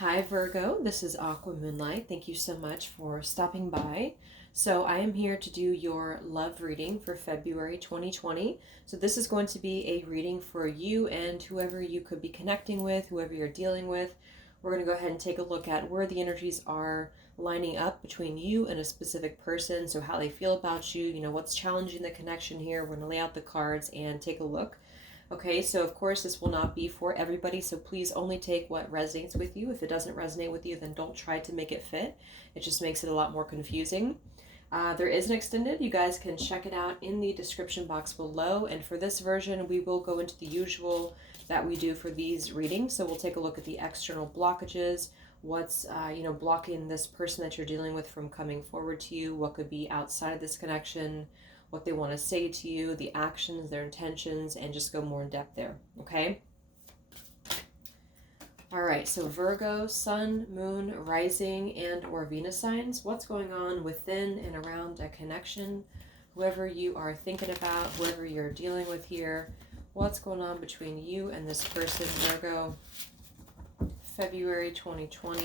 Hi Virgo, this is Aqua Moonlight. Thank you so much for stopping by. So I am here to do your love reading for February 2020. So this is going to be a reading for you and whoever you could be connecting with, whoever you're dealing with. We're going to go ahead and take a look at where the energies are lining up between you and a specific person. So how they feel about you, what's challenging the connection here. We're going to lay out the cards and take a look. Okay, so of course this will not be for everybody, so please only take what resonates with you. If it doesn't resonate with you, then don't try to make it fit. It just makes it a lot more confusing. There is an extended. You guys can check it out in the description box below. And for this version, we will go into the usual that we do for these readings. So we'll take a look at the external blockages, what's blocking this person that you're dealing with from coming forward to you, what could be outside of this connection, what they want to say to you, the actions, their intentions, and just go more in depth there, okay? All right, so Virgo, Sun, Moon, Rising, and or Venus signs. What's going on within and around a connection? Whoever you are thinking about, whoever you're dealing with here, what's going on between you and this person, Virgo, February 2020.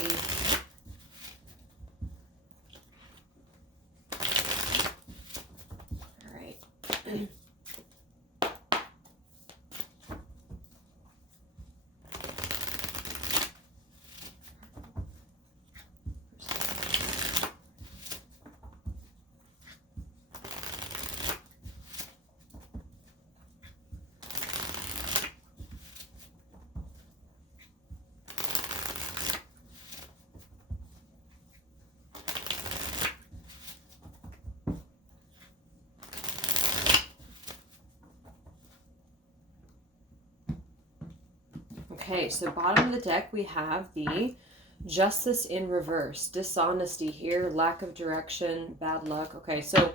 Okay, so bottom of the deck, we have the Justice in reverse. Dishonesty here, lack of direction, bad luck. Okay, so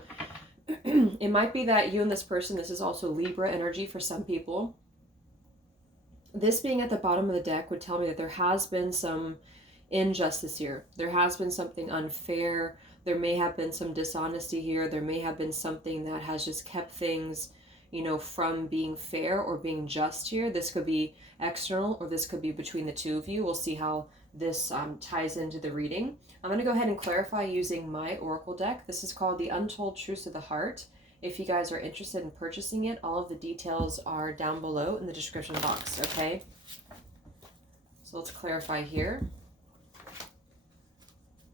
it might be that you and this person, this is also Libra energy for some people. This being at the bottom of the deck would tell me that there has been some injustice here. There has been something unfair. There may have been some dishonesty here. There may have been something that has just kept things from being fair or being just here. This could be external or this could be between the two of you. We'll see how this ties into the reading. I'm going to go ahead and clarify using my Oracle deck. This is called the Untold Truths of the Heart. If you guys are interested in purchasing it, all of the details are down below in the description box, okay? So let's clarify here.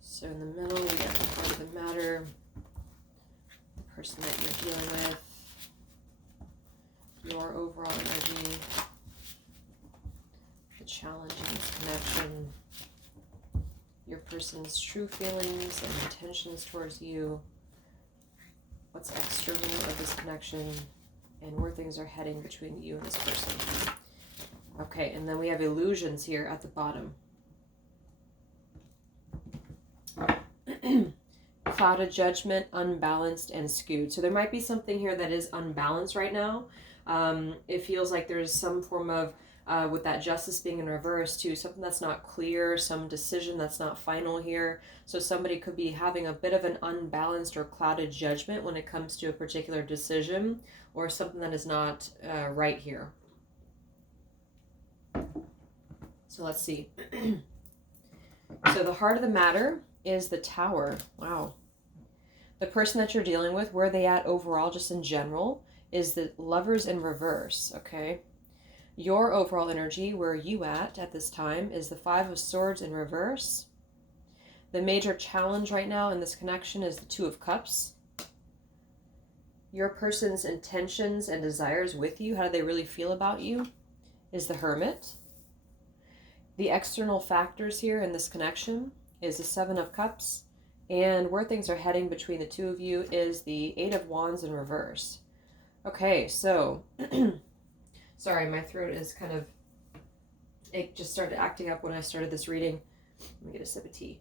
So in the middle, we got the heart of the matter, the person that you're dealing with, your overall energy, the challenge in this connection, your person's true feelings and intentions towards you, what's external of this connection, and where things are heading between you and this person. Okay, and then we have illusions here at the bottom. Clouded judgment, unbalanced, and skewed. So there might be something here that is unbalanced right now. It feels like there's some form of, with that justice being in reverse too, something that's not clear, some decision that's not final here. So somebody could be having a bit of an unbalanced or clouded judgment when it comes to a particular decision or something that is not right here. So let's see. So the heart of the matter is the Tower. Wow. The person that you're dealing with, where are they at overall, just in general, is the Lovers in reverse, okay? Your overall energy, where are you at this time, is the Five of Swords in reverse. The major challenge right now in this connection is the Two of Cups. Your person's intentions and desires with you, how do they really feel about you, is the Hermit. The external factors here in this connection is the Seven of Cups. And where things are heading between the two of you is the Eight of Wands in reverse. Okay, so, sorry, my throat is kind of, it just started acting up when I started this reading. Let me get a sip of tea.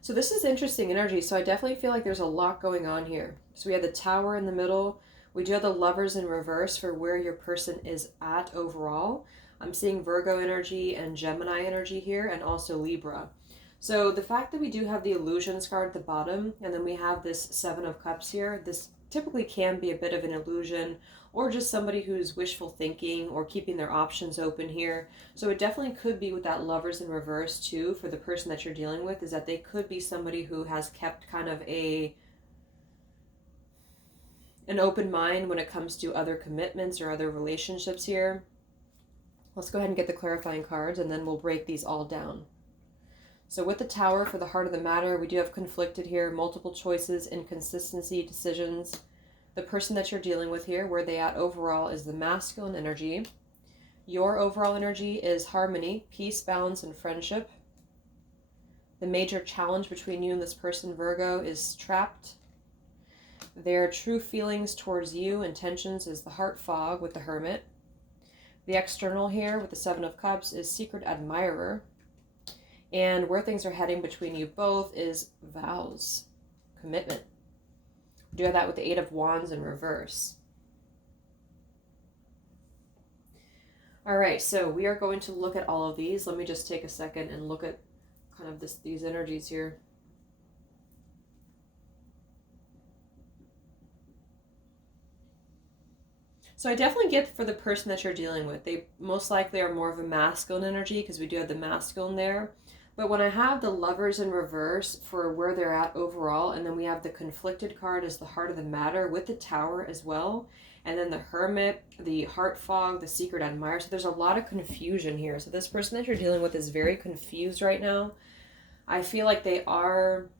So this is interesting energy. So I definitely feel like there's a lot going on here. So we have the Tower in the middle. We do have the Lovers in reverse for where your person is at overall. I'm seeing Virgo energy and Gemini energy here, and also Libra. So the fact that we do have the illusions card at the bottom, and then we have this Seven of Cups here, this typically can be a bit of an illusion or just somebody who's wishful thinking or keeping their options open here. So it definitely could be with that Lovers in reverse too, for the person that you're dealing with, is that they could be somebody who has kept kind of an open mind when it comes to other commitments or other relationships here. Let's go ahead and get the clarifying cards, and then we'll break these all down. So with the Tower for the heart of the matter, we do have conflicted here, multiple choices, inconsistency, decisions. The person that you're dealing with here, where they at overall, is the masculine energy. Your overall energy is harmony, peace, balance, and friendship. The major challenge between you and this person, Virgo, is trapped. Their true feelings towards you, intentions, is the heart fog with the Hermit. The external here with the Seven of Cups is secret admirer. And where things are heading between you both is vows, commitment. We do have that with the Eight of Wands in reverse. All right, so we are going to look at all of these. Let me just take a second and look at kind of these energies here. So I definitely get for the person that you're dealing with, they most likely are more of a masculine energy because we do have the masculine there. But when I have the Lovers in reverse for where they're at overall, and then we have the conflicted card as the heart of the matter with the Tower as well, and then the Hermit, the heart fog, the secret admirer. So there's a lot of confusion here. So this person that you're dealing with is very confused right now. I feel like they are,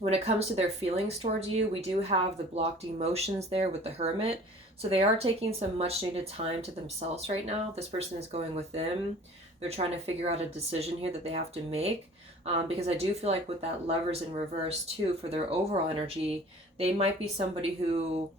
when it comes to their feelings towards you, we do have the blocked emotions there with the Hermit. So they are taking some much needed time to themselves right now. This person is going within. They're trying to figure out a decision here that they have to make. Because I do feel like with that Lovers in reverse too, for their overall energy, they might be somebody who,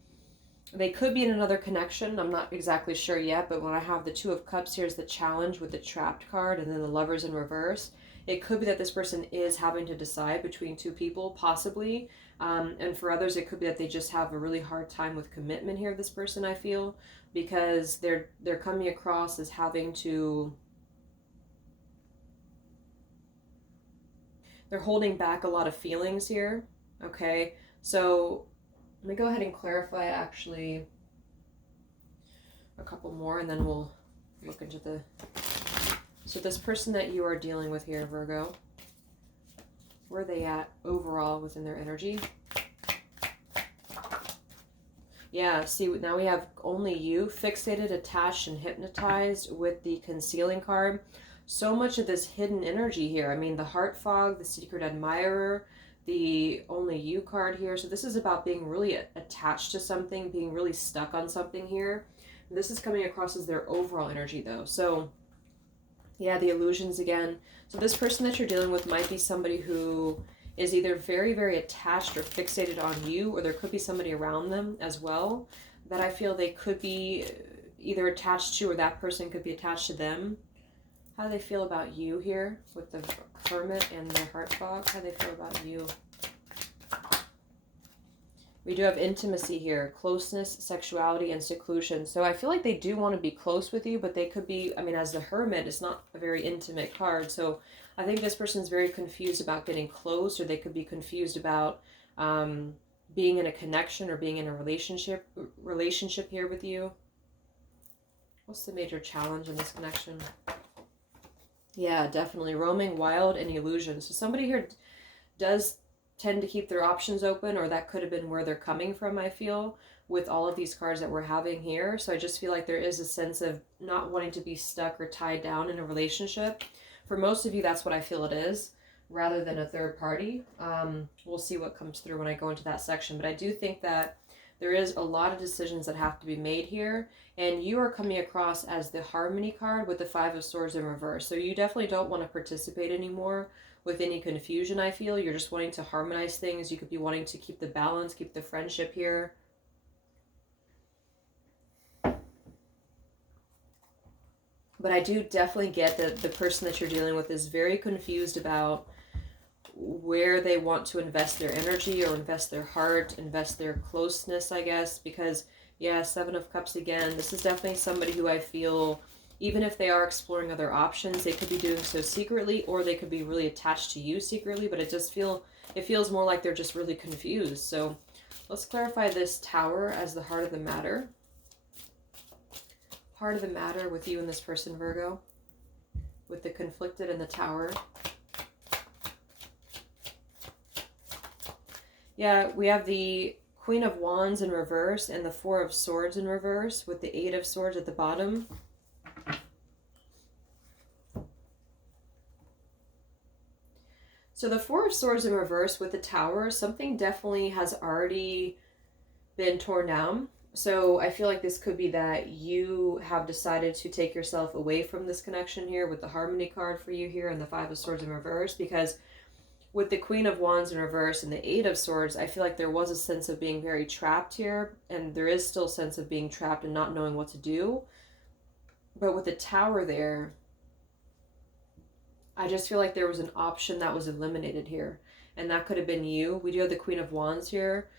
they could be in another connection. I'm not exactly sure yet, but when I have the Two of Cups, here's the challenge with the trapped card and then the Lovers in reverse. It could be that this person is having to decide between two people, possibly. And for others, it could be that they just have a really hard time with commitment here, this person, I feel, because they're coming across as having to, they're holding back a lot of feelings here. Okay, so let me go ahead and clarify actually a couple more, and then we'll look into the, so this person that you are dealing with here, Virgo, where are they at overall within their energy? Yeah, see, now we have only you, fixated, attached, and hypnotized with the concealing card. So much of this hidden energy here. I mean, the heart fog, the secret admirer, the only you card here. So this is about being really attached to something, being really stuck on something here. This is coming across as their overall energy though. So yeah, the illusions again. So this person that you're dealing with might be somebody who is either very, very attached or fixated on you, or there could be somebody around them as well that I feel they could be either attached to, or that person could be attached to them. How do they feel about you here with the Hermit and their heart fog? How do they feel about you? We do have intimacy here, closeness, sexuality, and seclusion. So I feel like they do want to be close with you, but they could be, I mean, as the Hermit, it's not a very intimate card. So I think this person is very confused about getting close, or they could be confused about being in a connection or being in a relationship here with you. What's the major challenge in this connection? Yeah, definitely roaming wild and illusion. So somebody here does tend to keep their options open, or that could have been where they're coming from, I feel, with all of these cards that we're having here. So I just feel like there is a sense of not wanting to be stuck or tied down in a relationship. For most of you, that's what I feel it is, rather than a third party. We'll see what comes through when I go into that section. But I do think that there is a lot of decisions that have to be made here. And you are coming across as the Harmony card with the Five of Swords in reverse. So you definitely don't want to participate anymore with any confusion, I feel. You're just wanting to harmonize things. You could be wanting to keep the balance, keep the friendship here. But I do definitely get that the person that you're dealing with is very confused about where they want to invest their energy, or invest their heart, invest their closeness, I guess. Because, yeah, Seven of Cups again. This is definitely somebody who I feel, even if they are exploring other options, they could be doing so secretly, or they could be really attached to you secretly. But it feels more like they're just really confused. So let's clarify this Tower as the heart of the matter. part of the matter with you and this person, Virgo? With the conflicted and the Tower. Yeah, we have the Queen of Wands in reverse and the Four of Swords in reverse with the Eight of Swords at the bottom. So the Four of Swords in reverse with the Tower, something definitely has already been torn down. So I feel like this could be that you have decided to take yourself away from this connection here with the Harmony card for you here and the Five of Swords in reverse, because with the Queen of Wands in reverse and the Eight of Swords, I feel like there was a sense of being very trapped here, and there is still a sense of being trapped and not knowing what to do. But with the Tower there, I just feel like there was an option that was eliminated here, and that could have been you. We do have the Queen of Wands here.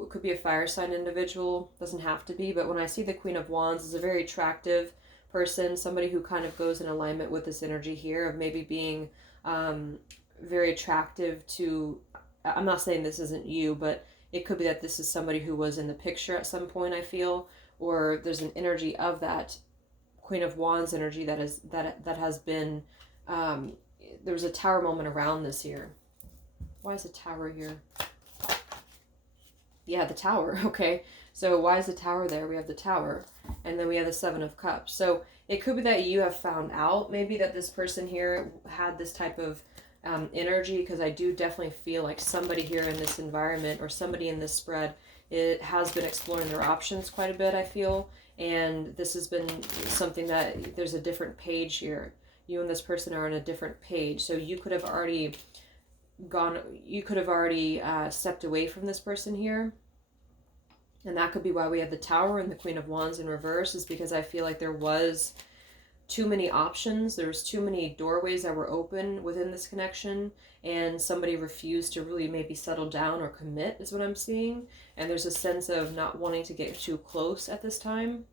It could be a fire sign individual, doesn't have to be, but when I see the Queen of Wands as a very attractive person, somebody who kind of goes in alignment with this energy here of maybe being very attractive to, I'm not saying this isn't you, but it could be that this is somebody who was in the picture at some point, I feel, or there's an energy of that Queen of Wands energy that has been, there was a Tower moment around this here. Why is the Tower here? Yeah, the Tower. Okay, so why is the Tower there? We have the Tower, and then we have the Seven of Cups. So it could be that you have found out maybe that this person here had this type of energy, because I do definitely feel like somebody here in this environment or somebody in this spread, it has been exploring their options quite a bit, I feel, and this has been something that there's a different page here. You and this person are on a different page, so you could have already stepped away from this person here, and that could be why we have the Tower and the Queen of Wands in reverse, is because I feel like there was too many options. There was too many doorways that were open within this connection, and somebody refused to really maybe settle down or commit is what I'm seeing, and there's a sense of not wanting to get too close at this time.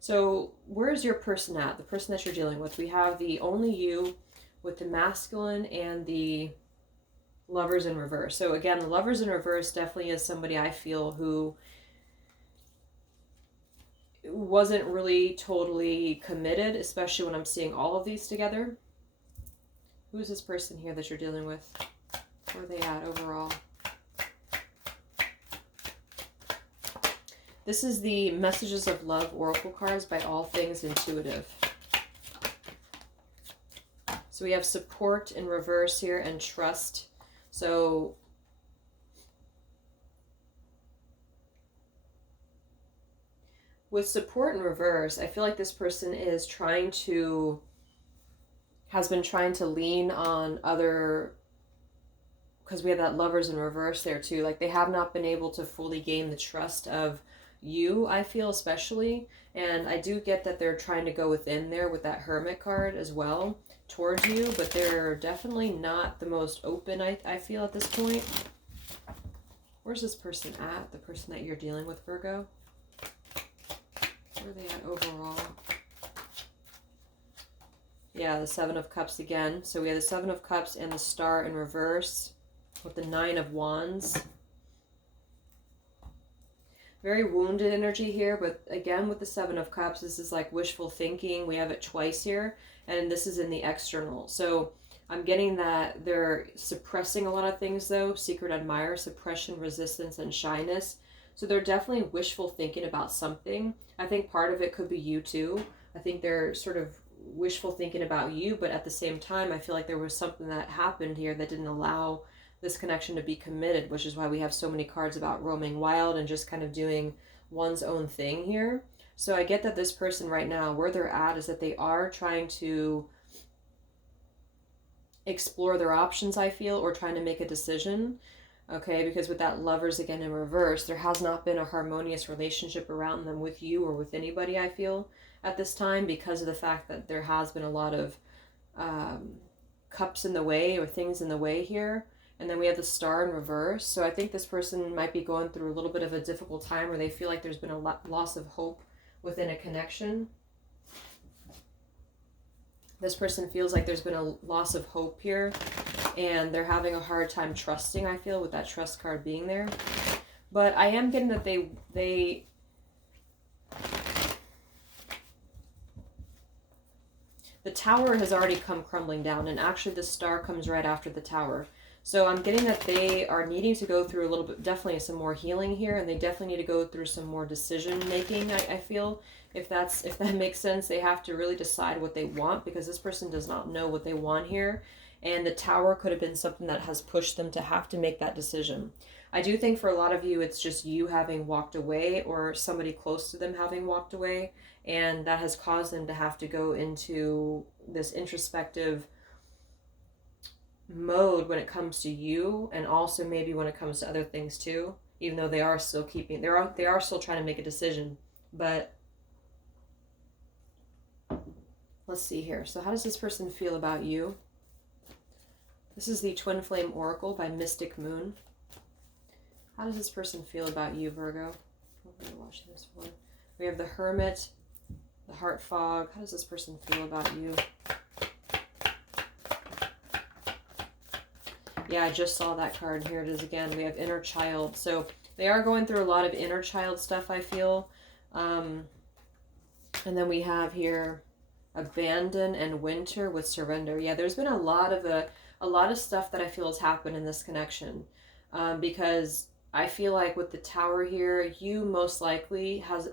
So where's your person at? The person that you're dealing with. We have the Only You with the masculine and the Lovers in reverse. So again, the Lovers in reverse definitely is somebody I feel who wasn't really totally committed, especially when I'm seeing all of these together. Who's this person here that you're dealing with? Where are they at overall? This is the Messages of Love Oracle cards by All Things Intuitive. So we have support in reverse here and trust. So with support in reverse, I feel like this person is has been trying to lean on other, because we have that Lovers in reverse there too. Like they have not been able to fully gain the trust of you, I feel, especially. And I do get that they're trying to go within there with that Hermit card as well towards you, but they're definitely not the most open, I feel, at this point. Where's this person at? The person that you're dealing with, Virgo? Where are they at overall? Yeah, the Seven of Cups again. So we have the Seven of Cups and the Star in reverse with the Nine of Wands. Very wounded energy here, but again with the Seven of Cups, this is like wishful thinking. We have it twice here, and this is in the external. So I'm getting that they're suppressing a lot of things though. Secret admirer, suppression, resistance, and shyness. So they're definitely wishful thinking about something. I think part of it could be you too. I think they're sort of wishful thinking about you, but at the same time, I feel like there was something that happened here that didn't allow this connection to be committed, which is why we have so many cards about roaming wild and just kind of doing one's own thing here. So I get that this person right now, where they're at is that they are trying to explore their options, I feel, or trying to make a decision. Okay, because with that Lovers again in reverse, there has not been a harmonious relationship around them with you or with anybody, I feel, at this time, because of the fact that there has been a lot of cups in the way or things in the way here. And then we have the Star in reverse. So I think this person might be going through a little bit of a difficult time, where they feel like there's been a loss of hope within a connection. This person feels like there's been a loss of hope here, and they're having a hard time trusting, I feel, with that Trust card being there. But I am getting that the tower has already come crumbling down, and actually the star comes right after the tower. So I'm getting that they are needing to go through a little bit, definitely some more healing here, and they definitely need to go through some more decision making, I feel. If that makes sense, they have to really decide what they want, because this person does not know what they want here. And the tower could have been something that has pushed them to have to make that decision. I do think for a lot of you, it's just you having walked away or somebody close to them having walked away. And that has caused them to have to go into this introspective mode when it comes to you, and also maybe when it comes to other things too, even though they are still they are still trying to make a decision. But let's see here. So how does this person feel about you? This is the Twin Flame Oracle by Mystic Moon. How does this person feel about you, Virgo? What are we watching this for? We have the Hermit, the Heart Fog. How does this person feel about you? Yeah, I just saw that card. Here it is again. We have Inner Child. So they are going through a lot of inner child stuff, I feel. And then we have here Abandon and Winter with Surrender. Yeah, there's been a lot of stuff that I feel has happened in this connection. Because I feel like with the Tower here, you most likely have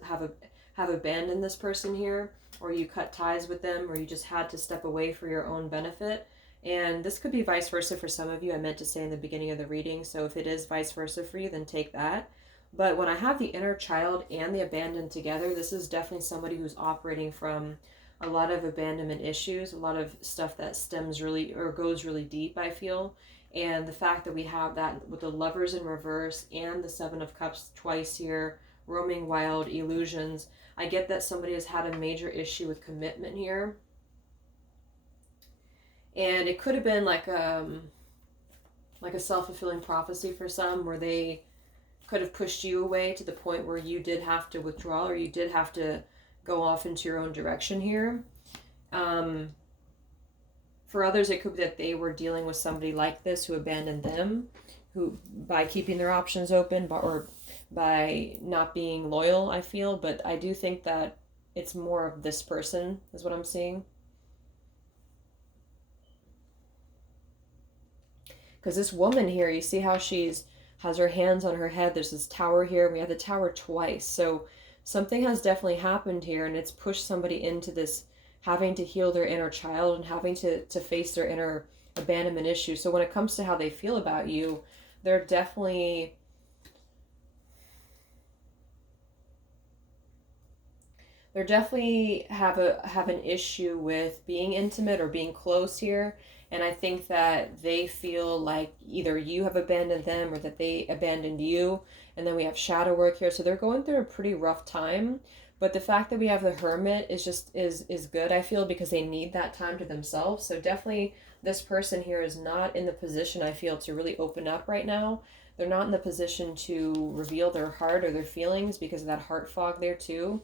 abandoned this person here, or you cut ties with them, or you just had to step away for your own benefit. And this could be vice versa for some of you. I meant to say in the beginning of the reading, so if it is vice versa for you, then take that. But when I have the Inner Child and the Abandoned together, this is definitely somebody who's operating from a lot of abandonment issues, a lot of stuff that stems really, or goes really deep, I feel. And the fact that we have that with the Lovers in reverse and the Seven of Cups twice here, roaming wild, illusions, I get that somebody has had a major issue with commitment here. And it could have been like a self-fulfilling prophecy for some, where they could have pushed you away to the point where you did have to withdraw, or you did have to go off into your own direction here. For others, it could be that they were dealing with somebody like this who abandoned them, who by keeping their options open, or by not being loyal, I feel. But I do think that it's more of this person is what I'm seeing. Because this woman here, you see how has her hands on her head. There's this tower here. We have the tower twice. So something has definitely happened here, and it's pushed somebody into this having to heal their inner child and having to face their inner abandonment issue. So when it comes to how they feel about you, they're definitely have an issue with being intimate or being close here. And I think that they feel like either you have abandoned them or that they abandoned you. And then we have shadow work here. So they're going through a pretty rough time. But the fact that we have the Hermit is good, I feel, because they need that time to themselves. So definitely this person here is not in the position, I feel, to really open up right now. They're not in the position to reveal their heart or their feelings because of that heart fog there too.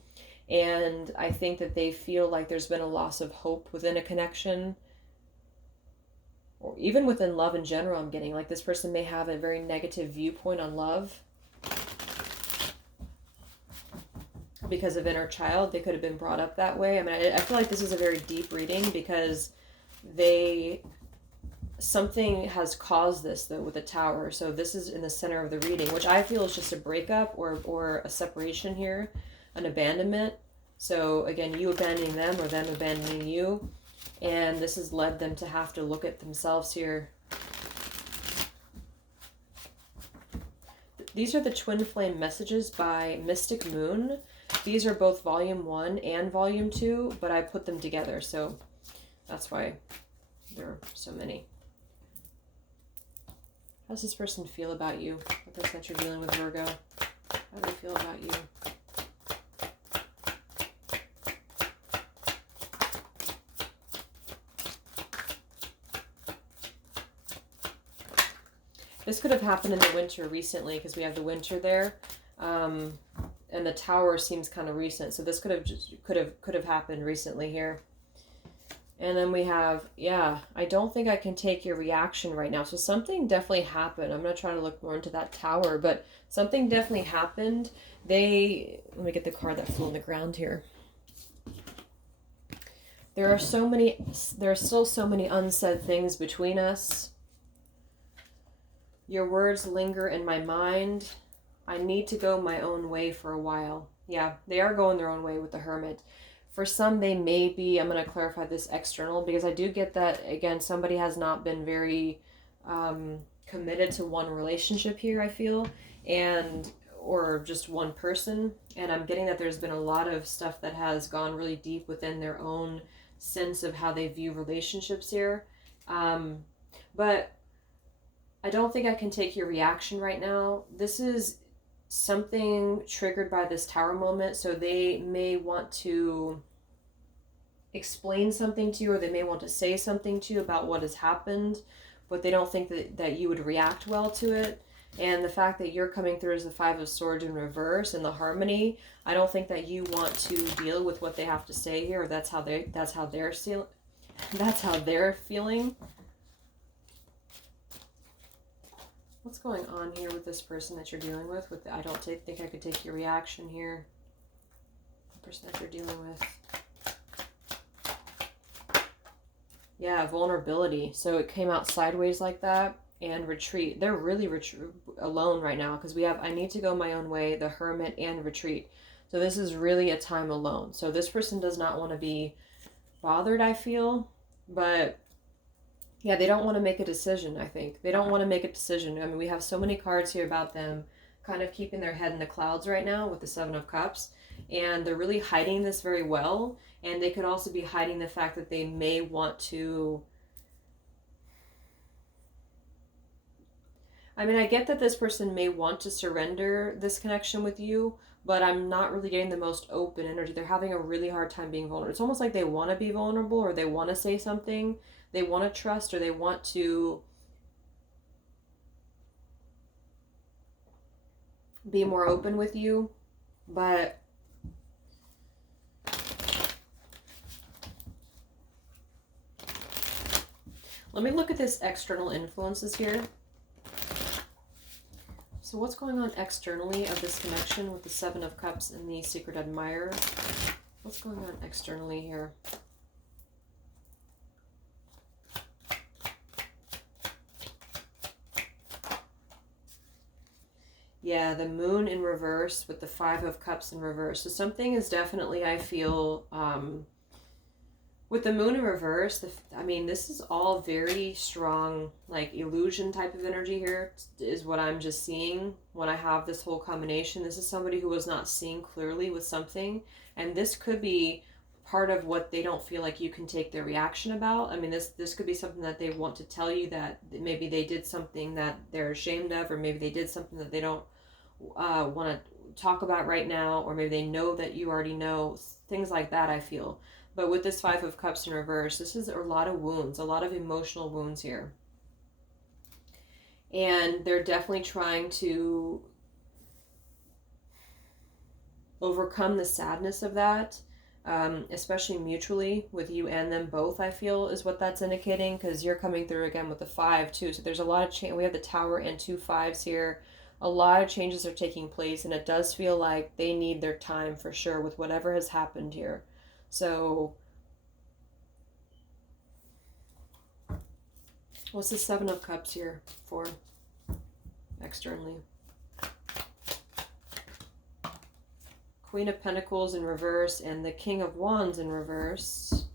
And I think that they feel like there's been a loss of hope within a connection, or even within love in general. I'm getting like this person may have a very negative viewpoint on love because of inner child. They could have been brought up that way. I mean, I feel like this is a very deep reading because something has caused this though with the Tower. So this is in the center of the reading, which I feel is just a breakup or a separation here, an abandonment. So again, you abandoning them or them abandoning you. And this has led them to have to look at themselves here. These are the Twin Flame Messages by Mystic Moon. These are both Volume 1 and Volume 2, but I put them together, so that's why there are so many. How does this person feel about you? The person that you're dealing with, Virgo. How do they feel about you? This could have happened in the winter recently because we have the winter there, and the Tower seems kind of recent. So this could have happened recently here, And then we have, yeah, I don't think I can take your reaction right now. So something definitely happened. I'm going to try to look more into that tower, but something definitely happened. Let me get the card that flew on the ground here. There are still so many unsaid things between us. Your words linger in my mind. I need to go my own way for a while. Yeah, they are going their own way with the Hermit. For some, they may be, I'm going to clarify this, external, because I do get that, again, somebody has not been very committed to one relationship here, I feel, or just one person. And I'm getting that there's been a lot of stuff that has gone really deep within their own sense of how they view relationships here. But I don't think I can take your reaction right now. This is something triggered by this tower moment, so they may want to explain something to you, or they may want to say something to you about what has happened, but they don't think that you would react well to it. And the fact that you're coming through as the Five of Swords in reverse and the harmony, I don't think that you want to deal with what they have to say here, or that's how they're feeling. What's going on here with this person that you're dealing with? I don't think I could take your reaction here. The person that you're dealing with. Yeah, vulnerability. So it came out sideways like that, and retreat. They're really alone right now, because we have I need to go my own way, the Hermit, and retreat. So this is really a time alone. So this person does not want to be bothered, I feel, but yeah, they don't want to make a decision, I think. They don't want to make a decision. I mean, we have so many cards here about them kind of keeping their head in the clouds right now with the Seven of Cups. And they're really hiding this very well. And they could also be hiding the fact that they may want to... I mean, I get that this person may want to surrender this connection with you, but I'm not really getting the most open energy. They're having a really hard time being vulnerable. It's almost like they want to be vulnerable, or they want to say something. They want to trust, or they want to be more open with you. But let me look at this external influences here. So what's going on externally of this connection with the Seven of Cups and the Secret Admirer? What's going on externally here? Yeah, the Moon in reverse with the Five of Cups in reverse. So something is definitely, I feel, with the Moon in reverse, I mean, this is all very strong, like, illusion type of energy here, is what I'm just seeing when I have this whole combination. This is somebody who was not seeing clearly with something, and this could be part of what they don't feel like you can take their reaction about. I mean, this could be something that they want to tell you, that maybe they did something that they're ashamed of, or maybe they did something that they don't want to talk about right now, or maybe they know that you already know, things like that, I feel. But with this Five of Cups in reverse, this is a lot of wounds, a lot of emotional wounds here. And they're definitely trying to overcome the sadness of that, especially mutually with you and them both, I feel, is what that's indicating, because you're coming through again with the 5 too. So there's a lot of change. We have the Tower and 2 5s here. A lot of changes are taking place, and it does feel like they need their time for sure with whatever has happened here. So, what's the Seven of Cups here for externally? Queen of Pentacles in reverse and the King of Wands in reverse.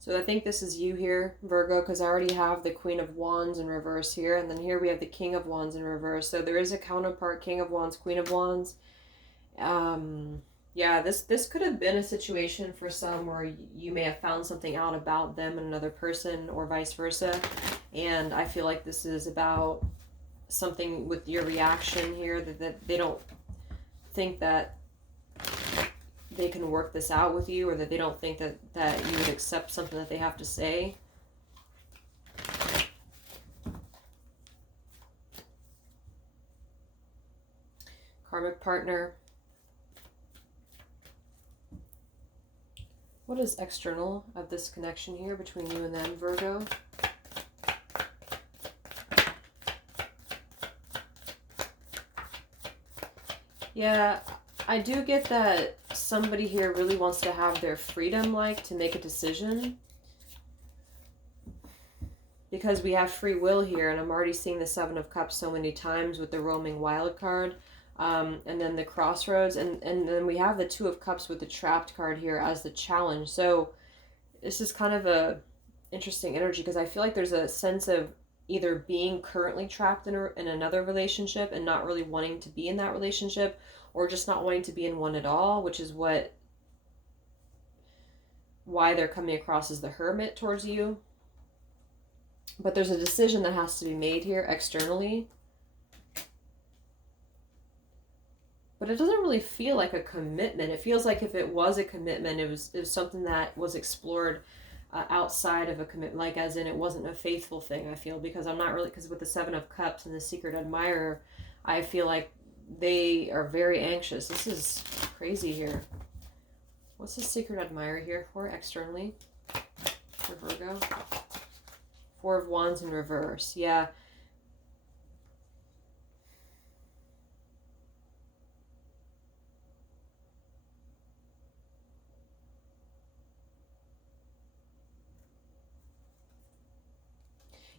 So I think this is you here, Virgo, because I already have the Queen of Wands in reverse here. And then here we have the King of Wands in reverse. So there is a counterpart, King of Wands, Queen of Wands. Yeah, this could have been a situation for some where you may have found something out about them and another person, or vice versa. And I feel like this is about something with your reaction here, that they don't think that they can work this out with you, or that they don't think that you would accept something that they have to say. Karmic partner. What is external of this connection here between you and them, Virgo? Yeah, I do get that somebody here really wants to have their freedom, like, to make a decision. Because we have free will here, and I'm already seeing the Seven of Cups so many times with the roaming wild card. And then the crossroads, and then we have the Two of Cups with the trapped card here as the challenge. So this is kind of a interesting energy, because I feel like there's a sense of either being currently trapped in another relationship and not really wanting to be in that relationship, or just not wanting to be in one at all, which is why they're coming across as the Hermit towards you. But there's a decision that has to be made here externally. But it doesn't really feel like a commitment. It feels like if it was a commitment, it was something that was explored outside of a commitment, like as in it wasn't a faithful thing, I feel, because I'm not really, because with the Seven of Cups and the Secret Admirer, I feel like they are very anxious. This is crazy here. What's the Secret Admirer here for externally for Virgo? Four of Wands in reverse. Yeah.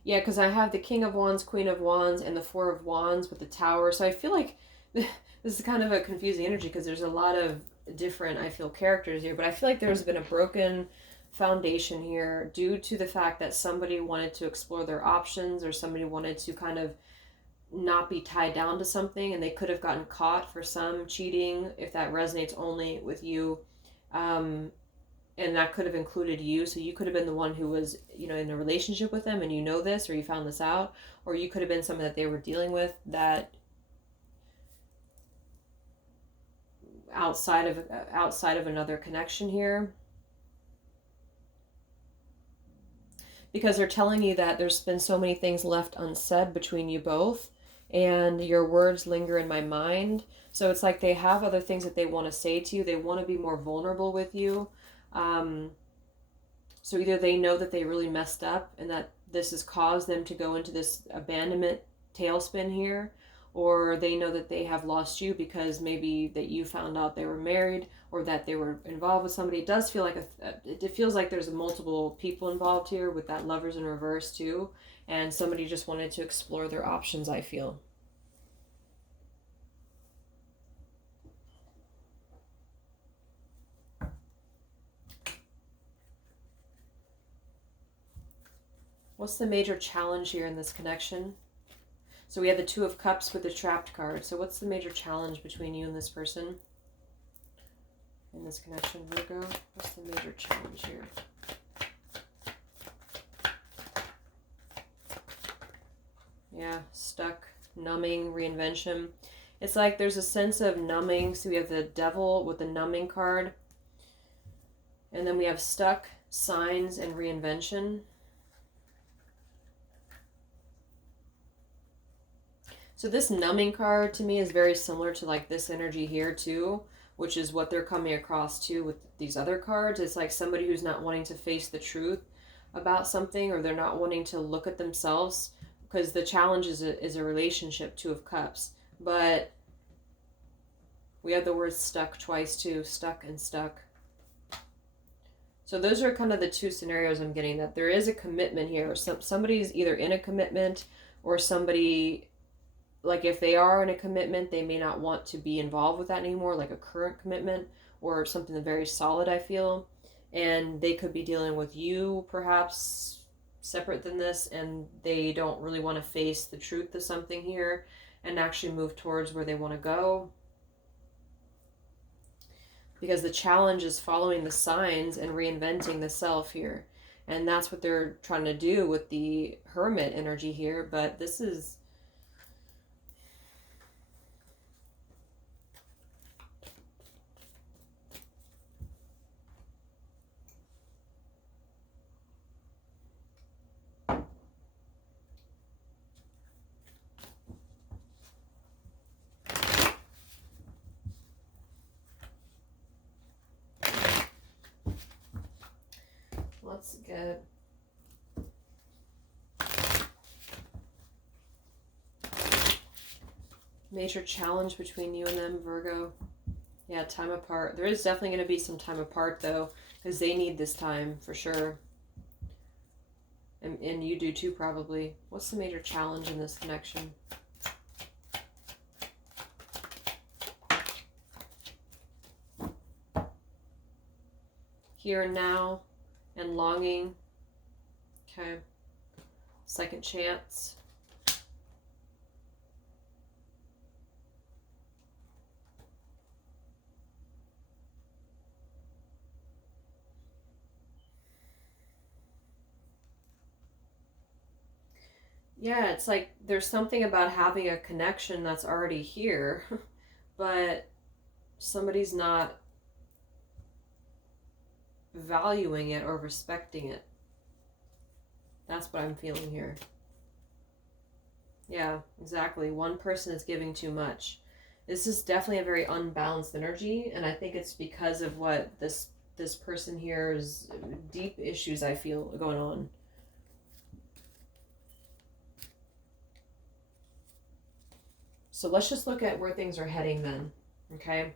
Yeah, because I have the King of Wands, Queen of Wands, and the Four of Wands with the Tower. So I feel like this is kind of a confusing energy, because there's a lot of different, I feel, characters here. But I feel like there's been a broken foundation here due to the fact that somebody wanted to explore their options, or somebody wanted to kind of not be tied down to something, and they could have gotten caught for some cheating, if that resonates only with you. And that could have included you. So you could have been the one who was, in a relationship with them, and you know this, or you found this out, or you could have been someone that they were dealing with that outside of another connection here. Because they're telling you that there's been so many things left unsaid between you both, and your words linger in my mind. So it's like they have other things that they want to say to you. They want to be more vulnerable with you. So either they know that they really messed up and that this has caused them to go into this abandonment tailspin here, or they know that they have lost you because maybe that you found out they were married, or that they were involved with somebody. It does feel like it feels like there's multiple people involved here with that Lovers in reverse too, and somebody just wanted to explore their options, I feel. What's the major challenge here in this connection? So we have the Two of Cups with the trapped card. So what's the major challenge between you and this person in this connection, Virgo? What's the major challenge here? Yeah, stuck, numbing, reinvention. It's like there's a sense of numbing. So we have the Devil with the numbing card. And then we have stuck, signs, and reinvention. So this numbing card to me is very similar to like this energy here too, which is what they're coming across too with these other cards. It's like somebody who's not wanting to face the truth about something, or they're not wanting to look at themselves, because the challenge is a relationship, Two of Cups. But we have the word stuck twice too, stuck and stuck. So those are kind of the two scenarios I'm getting, that there is a commitment here. Somebody's either in a commitment, or somebody, like if they are in a commitment, they may not want to be involved with that anymore, like a current commitment or something very solid, I feel. And they could be dealing with you perhaps separate than this, and they don't really want to face the truth of something here and actually move towards where they want to go. Because the challenge is following the signs and reinventing the self here. And that's what they're trying to do with the Hermit energy here. But this is... let's get... Major challenge between you and them, Virgo. Yeah, time apart. There is definitely going to be some time apart, though, because they need this time, for sure. And you do, too, probably. What's the major challenge in this connection? Here and now, and longing. Okay. Second chance. Yeah, it's like there's something about having a connection that's already here, but somebody's not valuing it or respecting it. That's what I'm feeling here. Yeah, exactly. One person is giving too much. This is definitely a very unbalanced energy, and I think it's because of what this person here's deep issues I feel going on. So let's just look at where things are heading then, okay?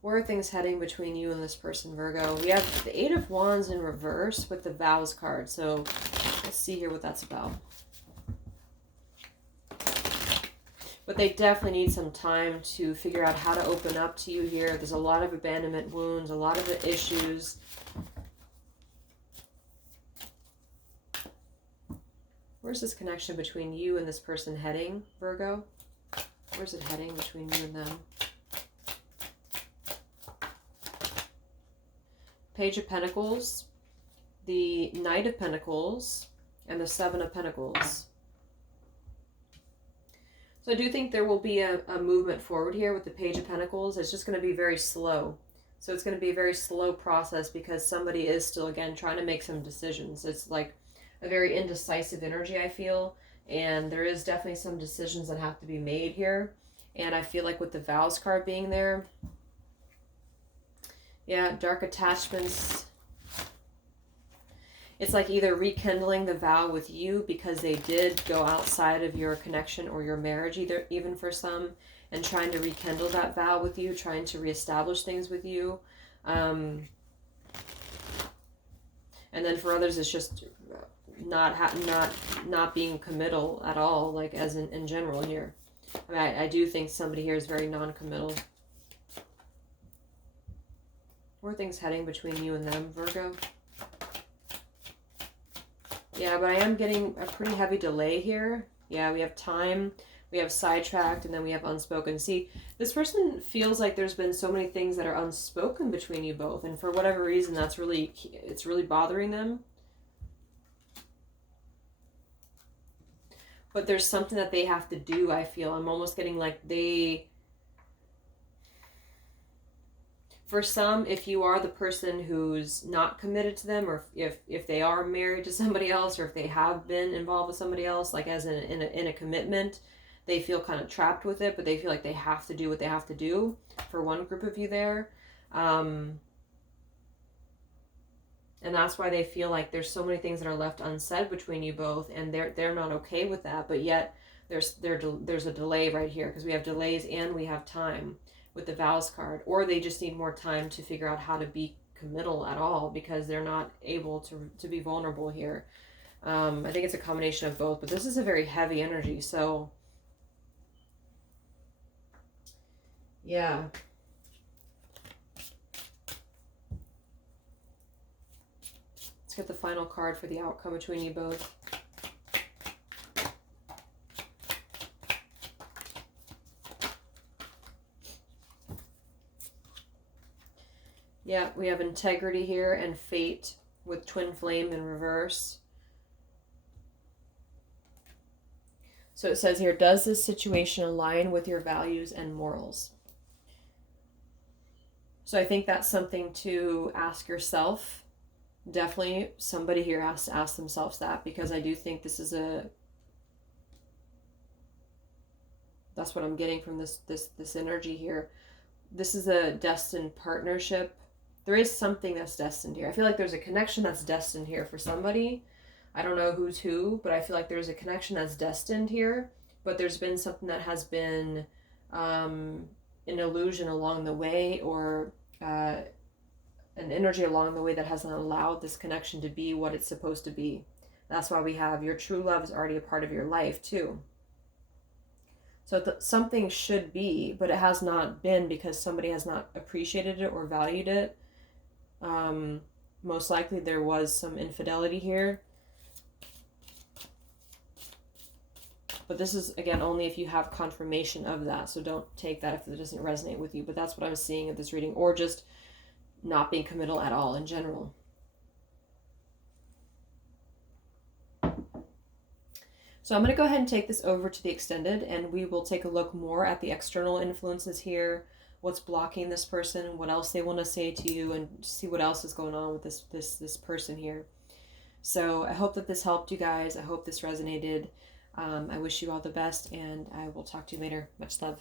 Where are things heading between you and this person, Virgo? We have the Eight of Wands in reverse with the Vows card. So let's see here what that's about. But they definitely need some time to figure out how to open up to you here. There's a lot of abandonment wounds, a lot of the issues. Where's this connection between you and this person heading, Virgo? Where's it heading between you and them? Page of Pentacles, the Knight of Pentacles, and the Seven of Pentacles. So I do think there will be a movement forward here with the Page of Pentacles. It's just going to be very slow. So it's going to be a very slow process because somebody is still, again, trying to make some decisions. It's like a very indecisive energy, I feel. And there is definitely some decisions that have to be made here. And I feel like with the Vows card being there, yeah, dark attachments. It's like either rekindling the vow with you because they did go outside of your connection or your marriage, even for some, and trying to rekindle that vow with you, trying to reestablish things with you. And then for others, it's just not being committal at all, like as in general here. I mean, I do think somebody here is very non-committal. Where are things heading between you and them, Virgo? Yeah, but I am getting a pretty heavy delay here. Yeah, we have time, we have sidetracked, and then we have unspoken. See, this person feels like there's been so many things that are unspoken between you both, and for whatever reason, it's really bothering them. But there's something that they have to do, I feel. I'm almost getting like for some, if you are the person who's not committed to them, or if they are married to somebody else, or if they have been involved with somebody else, like as in a commitment, they feel kind of trapped with it, but they feel like they have to do what they have to do. For one group of you there, and that's why they feel like there's so many things that are left unsaid between you both, and they're not okay with that. But yet there's a delay right here because we have delays and we have time with the Vows card, or they just need more time to figure out how to be committal at all because they're not able to be vulnerable here. I think it's a combination of both, but this is a very heavy energy. So yeah. Let's get the final card for the outcome between you both. Yeah, we have integrity here and fate with twin flame in reverse. So it says here, does this situation align with your values and morals? So I think that's something to ask yourself. Definitely somebody here has to ask themselves that, because I do think this is that's what I'm getting from this energy here. This is a destined partnership there is something that's destined here. I feel like there's a connection that's destined here for somebody. I don't know who's who, but I feel like there's a connection that's destined here. But there's been something that has been an illusion along the way, or an energy along the way that hasn't allowed this connection to be what it's supposed to be. That's why we have your true love is already a part of your life too. So something should be, but it has not been because somebody has not appreciated it or valued it. Most likely there was some infidelity here. But this is, again, only if you have confirmation of that. So don't take that if it doesn't resonate with you. But that's what I'm seeing at this reading. Or just not being committal at all in general. So I'm going to go ahead and take this over to the extended. And we will take a look more at the external influences here. What's blocking this person. What else they want to say to you. And see what else is going on with this person here. So I hope that this helped you guys. I hope this resonated. I wish you all the best, and I will talk to you later. Much love.